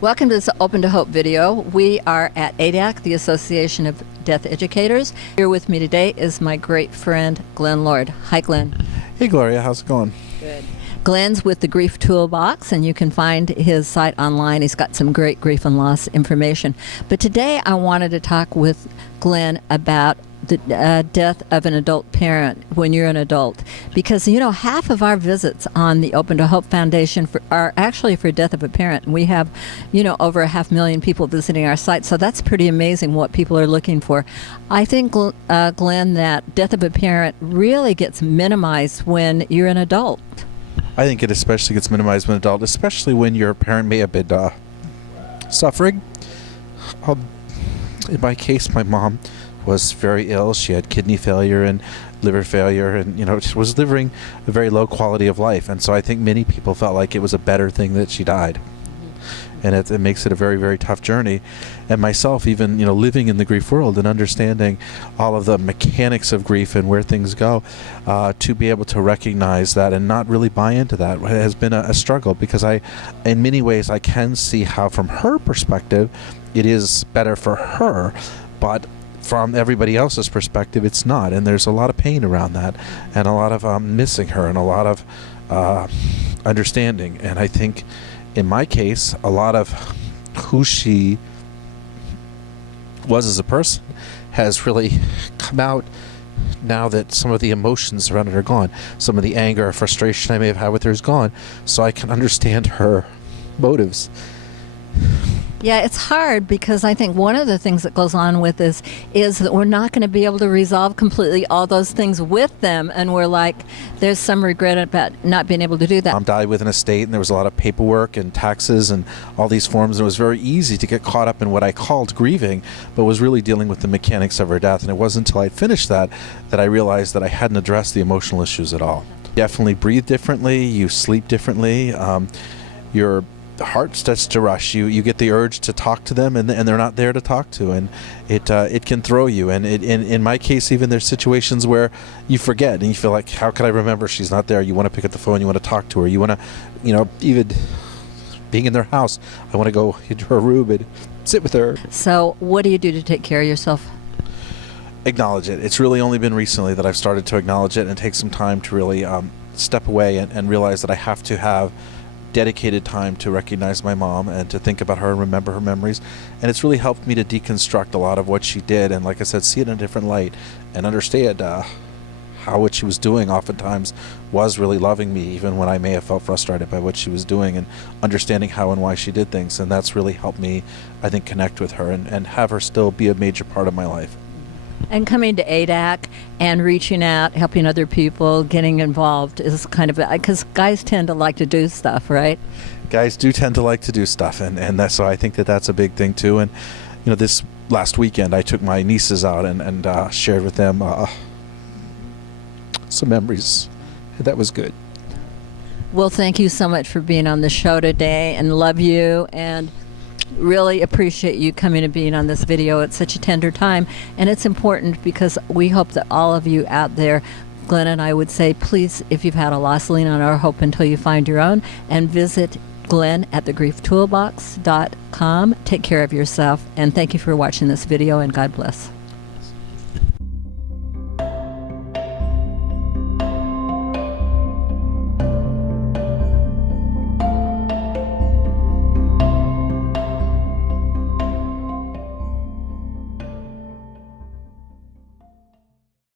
Welcome to this Open to Hope video. We are at ADAC, the Association of Death Educators. Here with me today is my great friend, Glen Lord. Hi, Glen. Hey, Gloria. How's it going? Good. Glen's with the Grief Toolbox, and you can find his site online. He's got some great grief and loss information. But today I wanted to talk with Glen about the death of an adult parent when you're an adult, because half of our visits on the Open to Hope Foundation are actually for death of a parent, and we have over 500,000 people visiting our site, so that's pretty amazing what people are looking for. I think, Glen, that death of a parent really gets minimized when you're an adult. I think it especially gets minimized when an adult, especially when your parent may have been suffering. In my case, my mom was very ill. She had kidney failure and liver failure, and she was living a very low quality of life. And so I think many people felt like it was a better thing that she died. And it makes it a very, very tough journey. And myself, even living in the grief world and understanding all of the mechanics of grief and where things go, to be able to recognize that and not really buy into that has been a struggle, because in many ways I can see how from her perspective it is better for her, but from everybody else's perspective it's not, and there's a lot of pain around that, and a lot of missing her, and a lot of understanding. And I think in my case, a lot of who she was as a person has really come out now that some of the emotions around it are gone. Some of the anger or frustration I may have had with her is gone, so I can understand her motives. Yeah, it's hard, because I think one of the things that goes on with this is that we're not going to be able to resolve completely all those things with them, and we're like, there's some regret about not being able to do that. Mom died with an estate, and there was a lot of paperwork and taxes and all these forms, and it was very easy to get caught up in what I called grieving, but was really dealing with the mechanics of her death. And it wasn't until I finished that I realized that I hadn't addressed the emotional issues at all. Definitely breathe differently, you sleep differently, your heart starts to rush. You get the urge to talk to them, and they're not there to talk to, and it can throw you. And in my case, even there's situations where you forget and you feel like, how could I remember she's not there? You want to pick up the phone, you want to talk to her, you want to, even being in their house, I want to go into her room and sit with her. So what do you do to take care of yourself? Acknowledge it. It's really only been recently that I've started to acknowledge it and take some time to really step away and realize that I have to have dedicated time to recognize my mom and to think about her and remember her memories. And it's really helped me to deconstruct a lot of what she did, and like I said, see it in a different light and understand how what she was doing oftentimes was really loving me, even when I may have felt frustrated by what she was doing, and understanding how and why she did things. And that's really helped me, I think, connect with her and have her still be a major part of my life. And coming to ADAC and reaching out, helping other people, getting involved is kind of, because guys tend to like to do stuff, right? Guys do tend to like to do stuff, and that's, so I think that's a big thing too. And this last weekend I took my nieces out and shared with them some memories. That was good. Well, thank you so much for being on the show today, and love you, and really appreciate you coming and being on this video at such a tender time. And it's important because we hope that all of you out there, Glen and I would say, please, if you've had a loss, lean on our hope until you find your own, and visit Glen at thegrieftoolbox.com. Take care of yourself, and thank you for watching this video, and God bless.